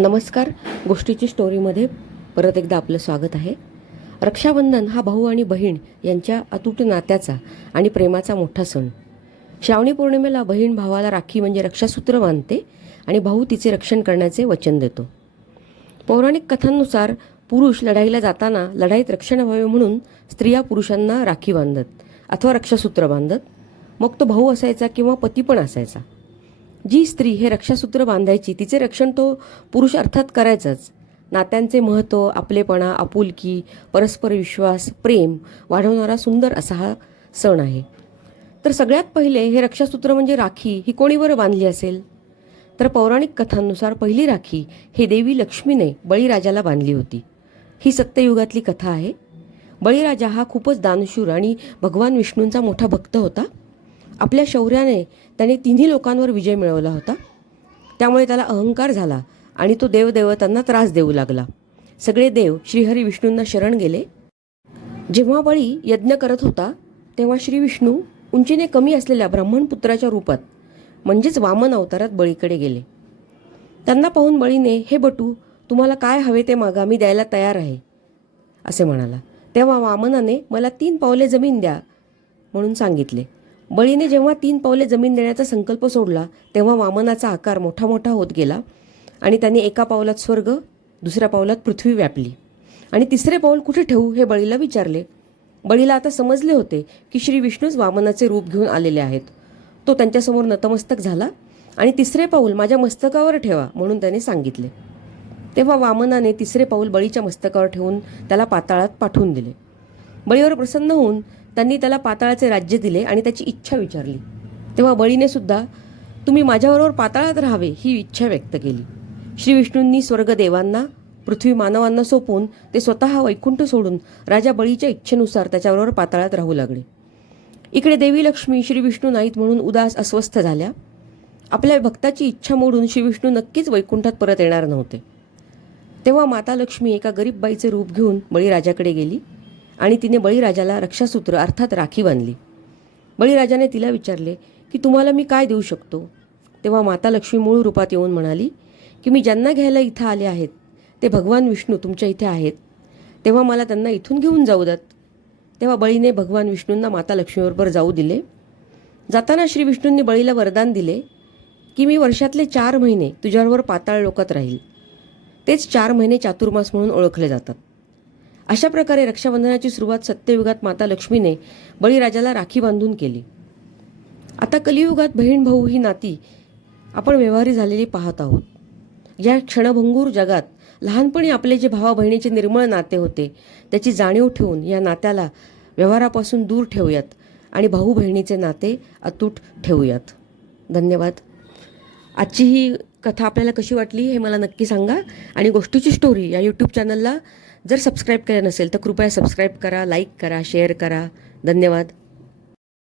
नमस्कार. गोष्टीची स्टोरीमध्ये परत एकदा आपलं स्वागत आहे. रक्षाबंधन हा भाऊ आणि बहीण यांच्या अतूट नात्याचा आणि प्रेमाचा मोठा सण. श्रावणी पौर्णिमेला बहीण भावाला राखी म्हणजे रक्षासूत्र बांधते आणि भाऊ तिचे रक्षण करण्याचे वचन देतो. पौराणिक कथांनुसार पुरुष लढाईला जाताना लढाईत रक्षण व्हावे म्हणून स्त्रिया पुरुषांना राखी बांधत अथवा रक्षासूत्र बांधत. मग तो भाऊ असायचा किंवा पती पण असायचा. जी स्त्री हे रक्षासूत्र बांधायची तिचे रक्षण तो पुरुष अर्थात करायचाच. नात्यांचे महत्त्व आपलेपणा आपुलकी परस्पर विश्वास प्रेम वाढवणारा सुंदर असा हा सण आहे. तर सगळ्यात पहिले हे रक्षासूत्र म्हणजे राखी ही कोणी बरं बांधली असेल? तर पौराणिक कथांनुसार पहिली राखी हे देवी लक्ष्मीने बळीराजाला बांधली होती. ही सत्ययुगातली कथा आहे. बळीराजा हा खूपच दानशूर आणि भगवान विष्णूंचा मोठा भक्त होता. आपल्या शौर्याने त्याने तिन्ही लोकांवर विजय मिळवला होता. त्यामुळे त्याला अहंकार झाला आणि तो देवदेवतांना त्रास देऊ लागला. सगळे देव श्रीहरी विष्णूंना शरण गेले. जेव्हा बळी यज्ञ करत होता तेव्हा श्री विष्णू उंचीने कमी असलेल्या ब्राह्मणपुत्राच्या रूपात म्हणजेच वामन अवतारात बळीकडे गेले. त्यांना पाहून बळीने हे बटू तुम्हाला काय हवे ते मागा मी द्यायला तयार आहे. असे म्हणाला. तेव्हा वामनाने मला तीन पावले जमीन द्या म्हणून सांगितले. बळीने जेव्हा तीन पावले जमीन देण्याचा संकल्प सोडला तेव्हा वामनाचा आकार मोठा मोठा होत गेला आणि त्याने एका पावलात स्वर्ग दुसऱ्या पावलात पृथ्वी व्यापली. आणि तिसरे पाऊल कुठे ठेवू हे बळीला विचारले. बळीला आता समजले होते की श्री विष्णूच वामनाचे रूप घेऊन आलेले आहेत. तो त्यांच्यासमोर नतमस्तक झाला आणि तिसरे पाऊल माझ्या मस्तकावर ठेवा म्हणून त्याने सांगितले. तेव्हा वामनाने तिसरे पाऊल बळीच्या मस्तकावर ठेवून त्याला पाताळात पाठवून दिले. बळीवर प्रसन्न होऊन त्यांनी त्याला पाताळाचे राज्य दिले आणि त्याची इच्छा विचारली. तेव्हा बळीने सुद्धा तुम्ही माझ्याबरोबर पाताळात राहावे ही इच्छा व्यक्त केली. श्री विष्णूंनी स्वर्गदेवांना पृथ्वी मानवांना सोपून ते स्वतः वैकुंठ सोडून राजा बळीच्या इच्छेनुसार त्याच्याबरोबर पाताळात राहू लागले. इकडे देवी लक्ष्मी श्री विष्णू नाहीत म्हणून उदास अस्वस्थ झाल्या. आपल्या भक्ताची इच्छा मोडून श्री विष्णू नक्कीच वैकुंठात परत येणार नव्हते. तेव्हा माता लक्ष्मी एका गरीब बाईचे रूप घेऊन बळीराजाकडे गेली. आणि तिने बळीराजाला रक्षासूत्र अर्थात राखी बांधली. बळीराजाने तिला विचारले की तुम्हाला मी काय देऊ शकतो? तेव्हा माता लक्ष्मी मूळ रूपात येऊन म्हणाली की मी ज्यांना घ्यायला इथं आले आहेत ते भगवान विष्णू तुमच्या इथे आहेत. तेव्हा मला त्यांना इथून घेऊन जाऊ द्यात. तेव्हा बळीने भगवान विष्णूंना माता लक्ष्मीबरोबर जाऊ दिले. जाताना श्री विष्णूंनी बळीला वरदान दिले की मी वर्षातले चार महिने तुझ्याबरोबर पाताळ लोकात राहील. तेच चार महिने चातुर्मास म्हणून ओळखले जातात. अशा प्रकारे रक्षाबंधनाची सुरुवात सत्ययुगात माता लक्ष्मीने बळीराजाला राखी बांधून केली. आता कलियुगात बहीण भाऊ ही नाती आपण व्यवहारी झालेली पाहत आहोत. या क्षणभंगूर जगात लहानपणी आपले जे भावा बहिणीचे निर्मळ नाते होते त्याची जाणीव ठेवून या नात्याला व्यवहारापासून दूर ठेवूयात आणि भाऊ बहिणीचे नाते अतूट ठेवूयात. धन्यवाद. आजची ही कथा आपल्याला कशी वाटली हे मला नक्की सांगा. आणि गोष्टीची स्टोरी या यूट्यूब चॅनलला जर सबस्क्राईब केलं नसेल तर कृपया सबस्क्राईब करा लाईक करा शेअर करा. धन्यवाद.